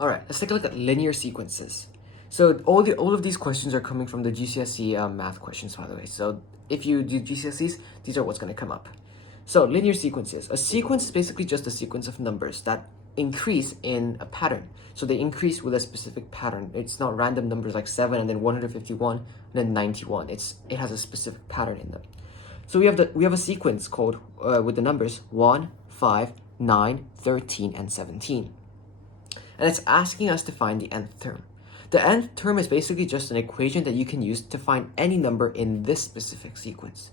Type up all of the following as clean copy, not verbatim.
All right, let's take a look at linear sequences. So all of these questions are coming from the GCSE math questions, by the way. So if you do GCSEs, these are what's going to come up. So linear sequences. A sequence is basically just a sequence of numbers that increase in a pattern. So they increase with a specific pattern. It's not random numbers like 7 and then 151 and then 91. It has a specific pattern in them. So we have a sequence called with the numbers 1, 5, 9, 13, and 17. And it's asking us to find the nth term. The nth term is basically just an equation that you can use to find any number in this specific sequence.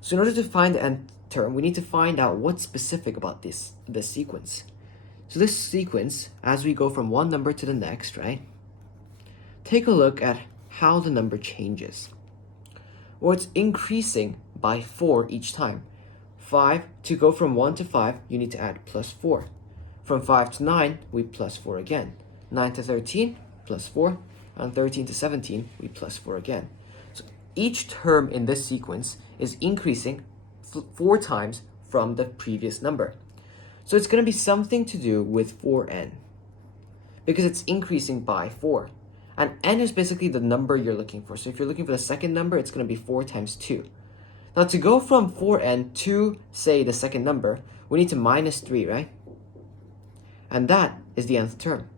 So in order to find the nth term, we need to find out what's specific about this sequence. So this sequence, as we go from one number to the next, right? Take a look at how the number changes. Well, it's increasing by 4 each time. 5, to go from 1 to 5, you need to add plus 4. From 5 to 9, we plus 4 again. 9 to 13, plus 4. And 13 to 17, we plus 4 again. So each term in this sequence is increasing 4 times from the previous number. So it's going to be something to do with 4n, because it's increasing by 4. And n is basically the number you're looking for. So if you're looking for the second number, it's going to be 4 times 2. Now to go from 4n to, say, the second number, we need to minus 3, right? And that is the nth term.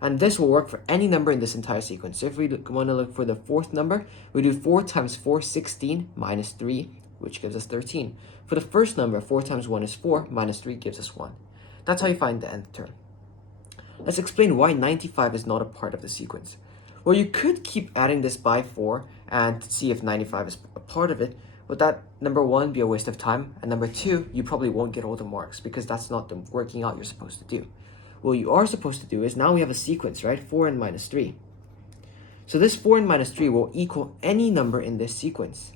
And this will work for any number in this entire sequence. So if we want to look for the fourth number, we do 4 times 4, 16, minus 3, which gives us 13. For the first number, 4 times 1 is 4, minus 3 gives us 1. That's how you find the nth term. Let's explain why 95 is not a part of the sequence. Well, you could keep adding this by 4 and see if 95 is a part of it, but that, number 1, be a waste of time, and number 2, you probably won't get all the marks because that's not the working out you're supposed to do. What you are supposed to do is, now we have a sequence, right? 4n minus 3. So this 4n minus 3 will equal any number in this sequence.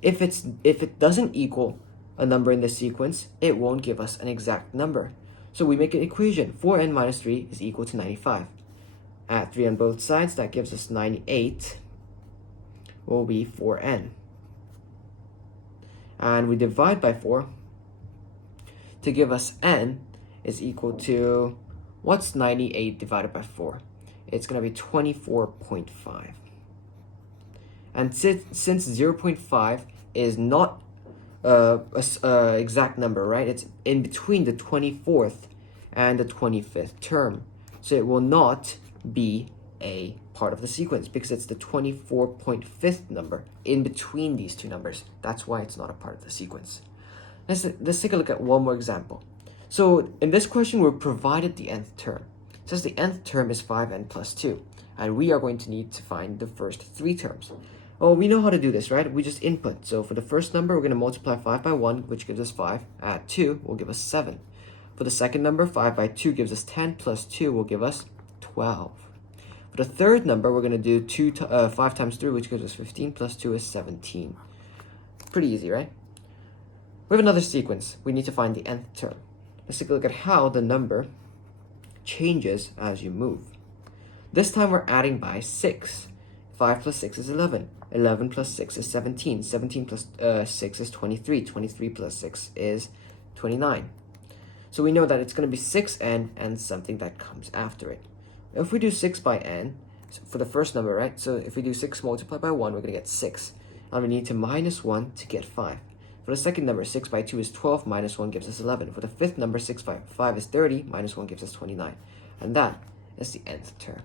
If it doesn't equal a number in this sequence, it won't give us an exact number. So we make an equation. 4n minus 3 is equal to 95. Add 3 on both sides, that gives us 98 will be 4n. And we divide by 4 to give us n is equal to, what's 98 divided by 4? It's going to be 24.5. And since 0.5 is not a exact number, right? It's in between the 24th and the 25th term. So it will not be a part of the sequence because it's the 24.5th number in between these two numbers. That's why it's not a part of the sequence. Let's take a look at one more example. So in this question, we're provided the nth term. It says the nth term is 5n plus 2, and we are going to need to find the first 3 terms. Well, we know how to do this, right? We just input. So for the first number, we're going to multiply 5 by 1, which gives us 5. Add 2 will give us 7. For the second number, 5 by 2 gives us 10, plus 2 will give us 12. For the third number, we're going to do 5 times 3, which gives us 15, plus 2 is 17. Pretty easy, right? We have another sequence. We need to find the nth term. Let's take a look at how the number changes as you move. This time we're adding by 6. 5 plus 6 is 11. 11 plus 6 is 17. 17 plus 6 is 23. 23 plus 6 is 29. So we know that it's going to be 6n and something that comes after it. If we do 6 by n, so for the first number, right? So if we do 6 multiplied by 1, we're going to get 6. And we need to minus 1 to get 5. For the second number, 6 by 2 is 12, minus 1 gives us 11. For the fifth number, 6 by 5 is 30, minus 1 gives us 29. And that is the nth term.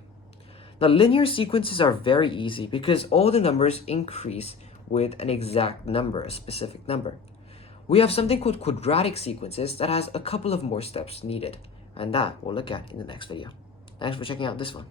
Now, linear sequences are very easy because all the numbers increase with an exact number, a specific number. We have something called quadratic sequences that has a couple of more steps needed, and that we'll look at in the next video. Thanks for checking out this one.